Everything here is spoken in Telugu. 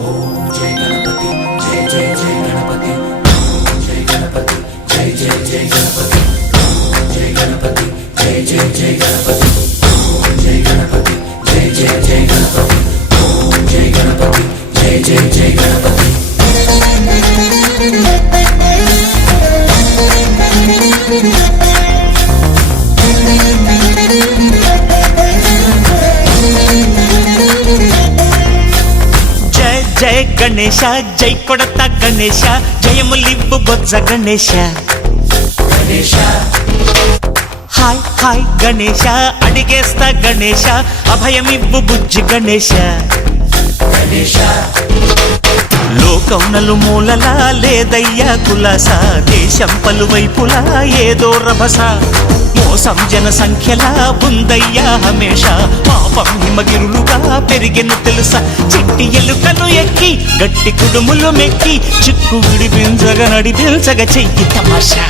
ఓం జై గణపతి జై జై జై గణపతి జై గణపతి జై జై జై గణపతి జై గణపతి జై జై జై గణపతి జై గణపతి జై జై జై గణపతి ఓం జై గణపతి జై జై జై గణపతి జయ గణేశ జై కొడత గణేశ జయములిబ్బు బొజ్జ గణేశ గణేశ హాయ్ హాయ్ గణేశ అడిగేస్తా గణేశ అభయమిబ్బు బుజ్జి గణేశ గణేశ లోకం నలుమూలలా లేదయ్యా కులాస దేశం పలువైపులా ఏదో రభస మోసం జన సంఖ్యలా ఉందయ్యా హమేష పాపం హిమగిరులుగా పెరిగెను తెలుసా చిట్టి ఎలుకలు ఎక్కి గట్టి కుడుములు మెక్కి చిక్కు విడిపించగ నడిపించగ చెయ్యి తమాషా